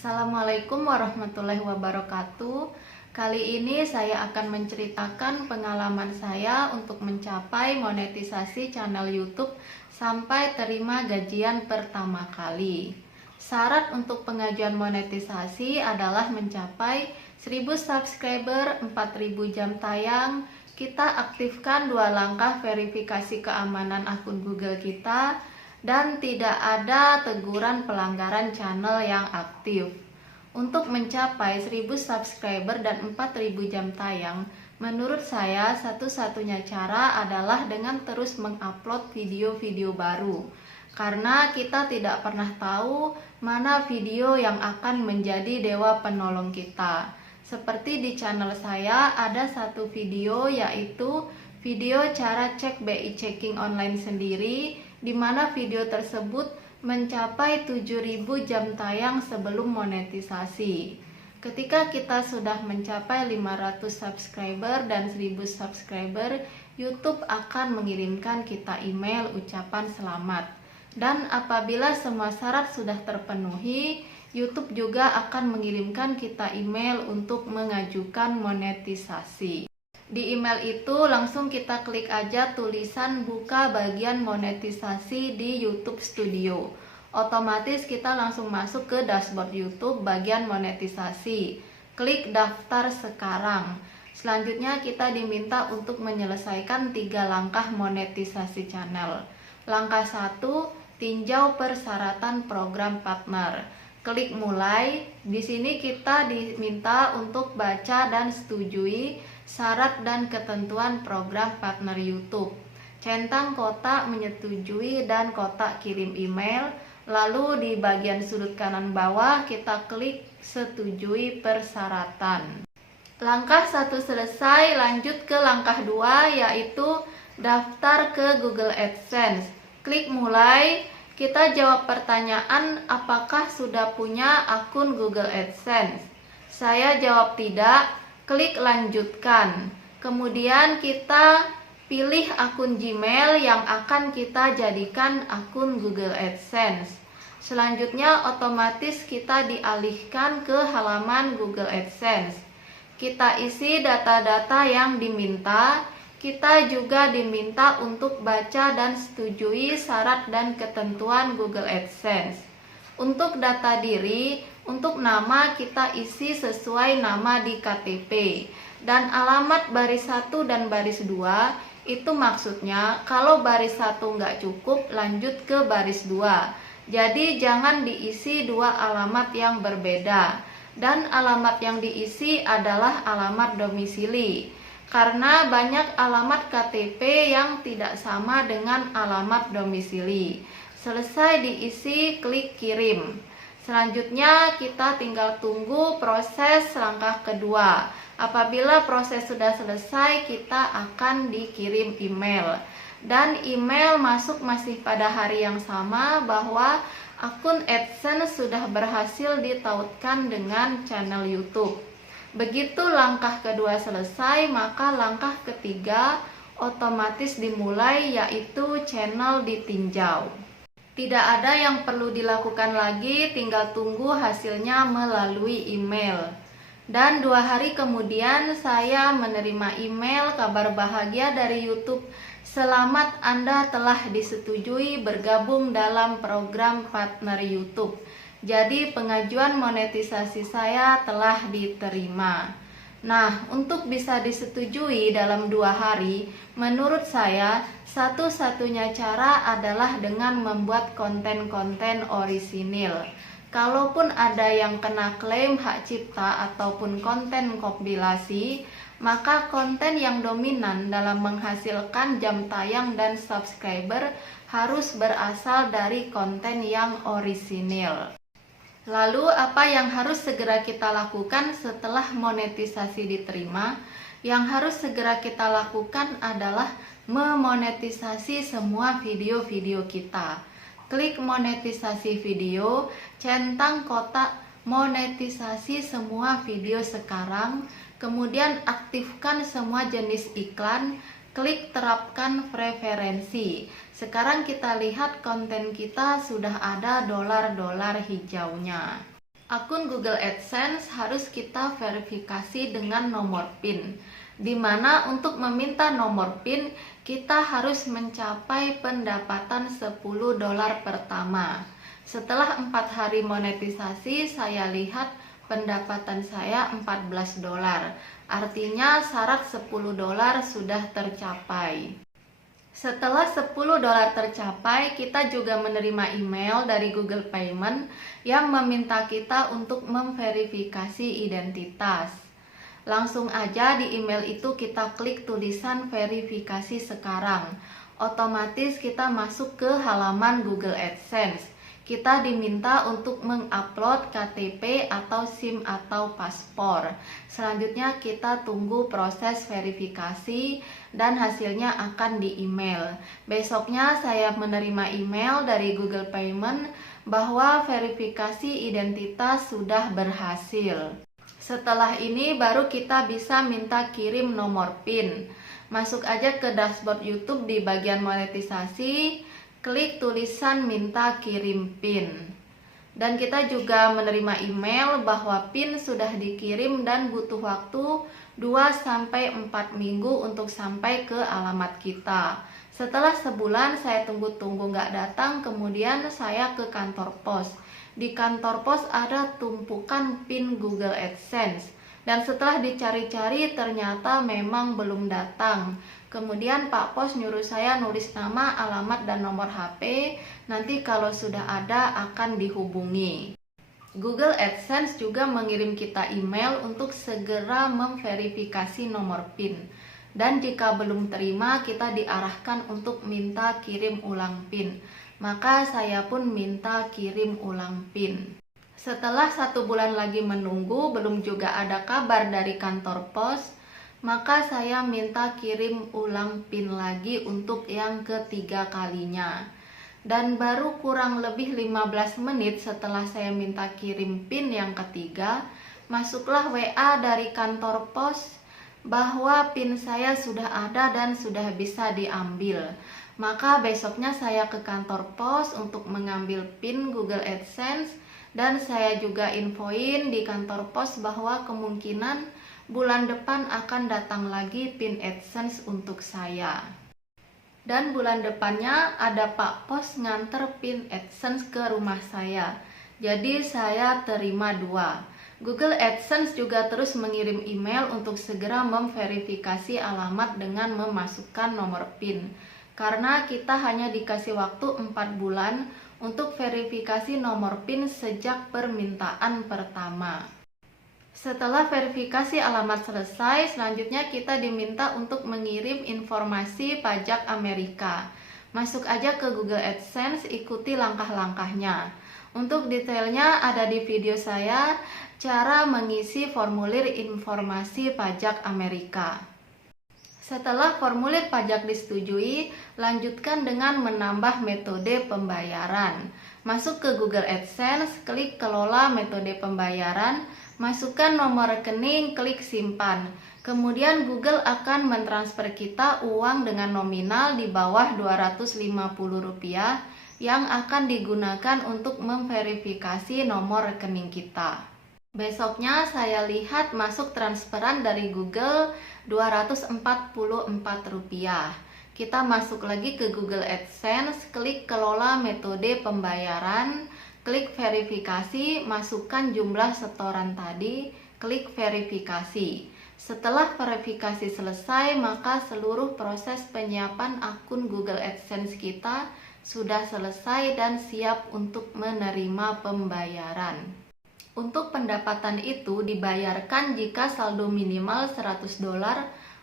Assalamualaikum warahmatullahi wabarakatuh. Kali ini saya akan menceritakan pengalaman saya untuk mencapai monetisasi channel YouTube sampai terima gajian pertama kali. Syarat untuk pengajuan monetisasi adalah mencapai 1000 subscriber, 4000 jam tayang. Kita aktifkan 2 langkah verifikasi keamanan akun Google kita dan tidak ada teguran pelanggaran channel yang aktif. Untuk mencapai 1000 subscriber dan 4000 jam tayang, menurut saya satu-satunya cara adalah dengan terus mengupload video-video baru. Karena kita tidak pernah tahu mana video yang akan menjadi dewa penolong kita. Seperti di channel saya ada satu video, yaitu video cara cek BI checking online sendiri, di mana video tersebut mencapai 7000 jam tayang sebelum monetisasi. Ketika kita sudah mencapai 500 subscriber dan 1000 subscriber, YouTube akan mengirimkan kita email ucapan selamat. Dan apabila semua syarat sudah terpenuhi, YouTube juga akan mengirimkan kita email untuk mengajukan monetisasi. Di email itu langsung kita klik aja tulisan buka bagian monetisasi di YouTube Studio. Otomatis kita langsung masuk ke dashboard YouTube bagian monetisasi. Klik daftar sekarang. Selanjutnya kita diminta untuk menyelesaikan 3 langkah monetisasi channel. Langkah 1, tinjau persyaratan program partner. Klik mulai. Di sini kita diminta untuk baca dan setujui syarat dan ketentuan program partner YouTube. Centang kotak menyetujui dan kotak kirim email. Lalu di bagian sudut kanan bawah kita klik setujui persyaratan. Langkah 1 selesai, lanjut ke langkah 2, yaitu daftar ke Google AdSense. Klik mulai. Kita jawab pertanyaan apakah sudah punya akun Google AdSense. Saya jawab tidak. Klik lanjutkan. Kemudian kita pilih akun Gmail yang akan kita jadikan akun Google AdSense. Selanjutnya otomatis kita dialihkan ke halaman Google AdSense. Kita isi data-data yang diminta. Kita juga diminta untuk baca dan setujui syarat dan ketentuan Google AdSense. Untuk data diri, untuk nama kita isi sesuai nama di KTP. Dan alamat baris 1 dan baris 2, itu maksudnya kalau baris 1 nggak cukup, lanjut ke baris 2. Jadi jangan diisi 2 alamat yang berbeda. Dan alamat yang diisi adalah alamat domisili. Karena banyak alamat KTP yang tidak sama dengan alamat domisili. Selesai diisi, klik kirim. Selanjutnya kita tinggal tunggu proses langkah kedua. Apabila proses sudah selesai, kita akan dikirim email. Dan email masuk masih pada hari yang sama bahwa akun AdSense sudah berhasil ditautkan dengan channel YouTube. Begitu langkah kedua selesai, maka langkah ketiga otomatis dimulai, yaitu channel ditinjau. Tidak ada yang perlu dilakukan lagi, tinggal tunggu hasilnya melalui email. Dan 2 hari kemudian saya menerima email kabar bahagia dari YouTube. Selamat, Anda telah disetujui bergabung dalam program partner YouTube. Jadi pengajuan monetisasi saya telah diterima. Nah, untuk bisa disetujui dalam 2 hari, menurut saya satu-satunya cara adalah dengan membuat konten-konten orisinil. Kalaupun ada yang kena klaim hak cipta ataupun konten kompilasi, maka konten yang dominan dalam menghasilkan jam tayang dan subscriber harus berasal dari konten yang orisinil. Lalu apa yang harus segera kita lakukan setelah monetisasi diterima? Yang harus segera kita lakukan adalah memonetisasi semua video-video kita. Klik monetisasi video, centang kotak monetisasi semua video sekarang, kemudian aktifkan semua jenis iklan, klik terapkan preferensi. Sekarang kita lihat konten kita sudah ada dolar-dolar hijaunya. Akun Google AdSense harus kita verifikasi dengan nomor PIN, di mana untuk meminta nomor PIN kita harus mencapai pendapatan $10 pertama. Setelah 4 hari monetisasi, saya lihat pendapatan saya $14. Artinya syarat $10 sudah tercapai. Setelah $10 tercapai, kita juga menerima email dari Google Payment yang meminta kita untuk memverifikasi identitas. Langsung aja di email itu kita klik tulisan verifikasi sekarang. Otomatis kita masuk ke halaman Google AdSense. Kita diminta untuk mengupload KTP atau SIM atau paspor. Selanjutnya kita tunggu proses verifikasi dan hasilnya akan di email. Besoknya saya menerima email dari Google Payment bahwa verifikasi identitas sudah berhasil. Setelah ini baru kita bisa minta kirim nomor PIN. Masuk aja ke dashboard YouTube di bagian monetisasi. Klik tulisan minta kirim PIN. Dan kita juga menerima email bahwa PIN sudah dikirim dan butuh waktu 2-4 minggu untuk sampai ke alamat kita. Setelah sebulan saya tunggu-tunggu nggak datang, kemudian saya ke kantor pos. Di kantor pos ada tumpukan PIN Google AdSense. Dan setelah dicari-cari ternyata memang belum datang. Kemudian Pak Pos nyuruh saya nulis nama, alamat, dan nomor HP. Nanti kalau sudah ada akan dihubungi. Google AdSense juga mengirim kita email untuk segera memverifikasi nomor PIN. Dan jika belum terima, kita diarahkan untuk minta kirim ulang PIN. Maka saya pun minta kirim ulang PIN. Setelah 1 bulan lagi menunggu, belum juga ada kabar dari kantor pos, maka saya minta kirim ulang PIN lagi untuk yang ketiga kalinya. Dan baru kurang lebih 15 menit setelah saya minta kirim PIN yang ketiga, masuklah WA dari kantor pos bahwa PIN saya sudah ada dan sudah bisa diambil. Maka besoknya saya ke kantor pos untuk mengambil PIN Google AdSense, dan saya juga infoin di kantor pos bahwa kemungkinan bulan depan akan datang lagi PIN AdSense untuk saya. Dan bulan depannya ada Pak Pos nganter PIN AdSense ke rumah saya. Jadi saya terima 2. Google AdSense juga terus mengirim email untuk segera memverifikasi alamat dengan memasukkan nomor PIN. Karena kita hanya dikasih waktu 4 bulan untuk verifikasi nomor PIN sejak permintaan pertama. Setelah verifikasi alamat selesai, selanjutnya kita diminta untuk mengirim informasi pajak Amerika. Masuk aja ke Google AdSense, ikuti langkah-langkahnya. Untuk detailnya ada di video saya, cara mengisi formulir informasi pajak Amerika. Setelah formulir pajak disetujui, lanjutkan dengan menambah metode pembayaran. Masuk ke Google AdSense, klik kelola metode pembayaran, masukkan nomor rekening, klik simpan. Kemudian Google akan mentransfer kita uang dengan nominal di bawah Rp250 yang akan digunakan untuk memverifikasi nomor rekening kita. Besoknya saya lihat masuk transferan dari Google Rp244. Kita masuk lagi ke Google AdSense, klik kelola metode pembayaran, klik verifikasi, masukkan jumlah setoran tadi, klik verifikasi. Setelah verifikasi selesai, maka seluruh proses penyiapan akun Google AdSense kita sudah selesai dan siap untuk menerima pembayaran. Untuk pendapatan itu dibayarkan jika saldo minimal $100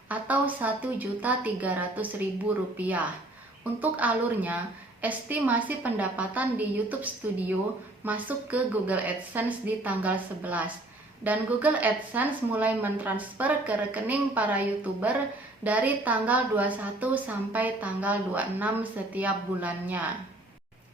atau Rp1.300.000. Untuk alurnya, estimasi pendapatan di YouTube Studio masuk ke Google AdSense di tanggal 11. Dan Google AdSense mulai mentransfer ke rekening para YouTuber dari tanggal 21 sampai tanggal 26 setiap bulannya.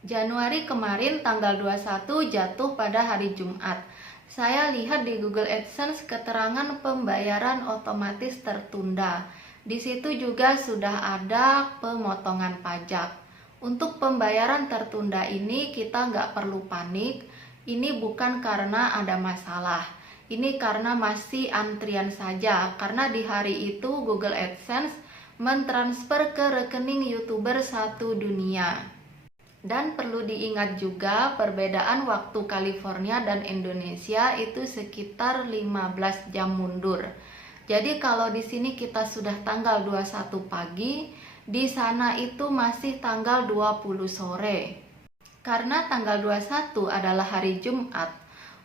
Januari kemarin tanggal 21 jatuh pada hari Jumat. Saya lihat di Google AdSense keterangan pembayaran otomatis tertunda. Di situ juga sudah ada pemotongan pajak. Untuk pembayaran tertunda ini kita nggak perlu panik, Ini bukan karena ada masalah, ini karena masih antrian saja, karena di hari itu Google AdSense mentransfer ke rekening YouTuber satu dunia. Dan perlu diingat juga perbedaan waktu California dan Indonesia itu sekitar 15 jam mundur. Jadi kalau di sini kita sudah tanggal 21 pagi, di sana itu masih tanggal 20 sore. Karena tanggal 21 adalah hari Jumat,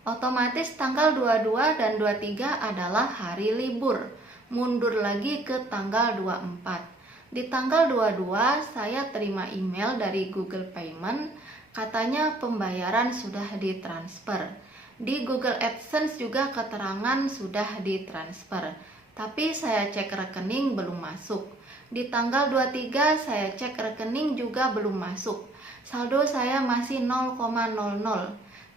otomatis tanggal 22 dan 23 adalah hari libur. Mundur lagi ke tanggal 24. Di tanggal 22 saya terima email dari Google Payment, katanya pembayaran sudah ditransfer. Di Google AdSense juga keterangan sudah ditransfer, tapi saya cek rekening belum masuk. Di tanggal 23 saya cek rekening juga belum masuk. Saldo saya masih 0,00.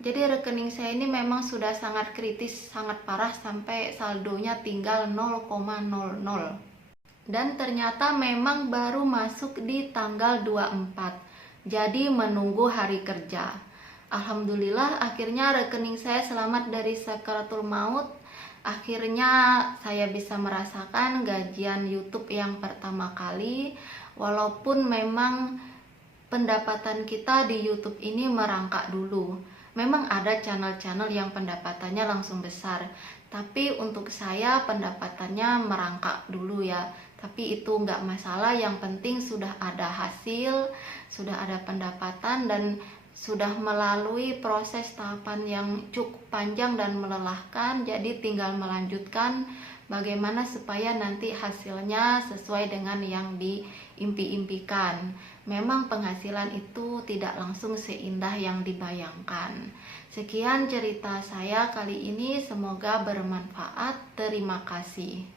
Jadi rekening saya ini memang sudah sangat kritis, sangat parah sampai saldonya tinggal 0,00. Dan ternyata memang baru masuk di tanggal 24. Jadi menunggu hari kerja. Alhamdulillah akhirnya rekening saya selamat dari sakaratul maut. Akhirnya saya bisa merasakan gajian YouTube yang pertama kali. Walaupun memang pendapatan kita di YouTube ini merangkak dulu. Memang ada channel-channel yang pendapatannya langsung besar, tapi untuk saya pendapatannya merangkak dulu ya. Tapi itu nggak masalah, yang penting sudah ada hasil, sudah ada pendapatan, dan sudah melalui proses tahapan yang cukup panjang dan melelahkan. Jadi tinggal melanjutkan bagaimana supaya nanti hasilnya sesuai dengan yang diimpi-impikan. Memang penghasilan itu tidak langsung seindah yang dibayangkan. Sekian cerita saya kali ini, semoga bermanfaat. Terima kasih.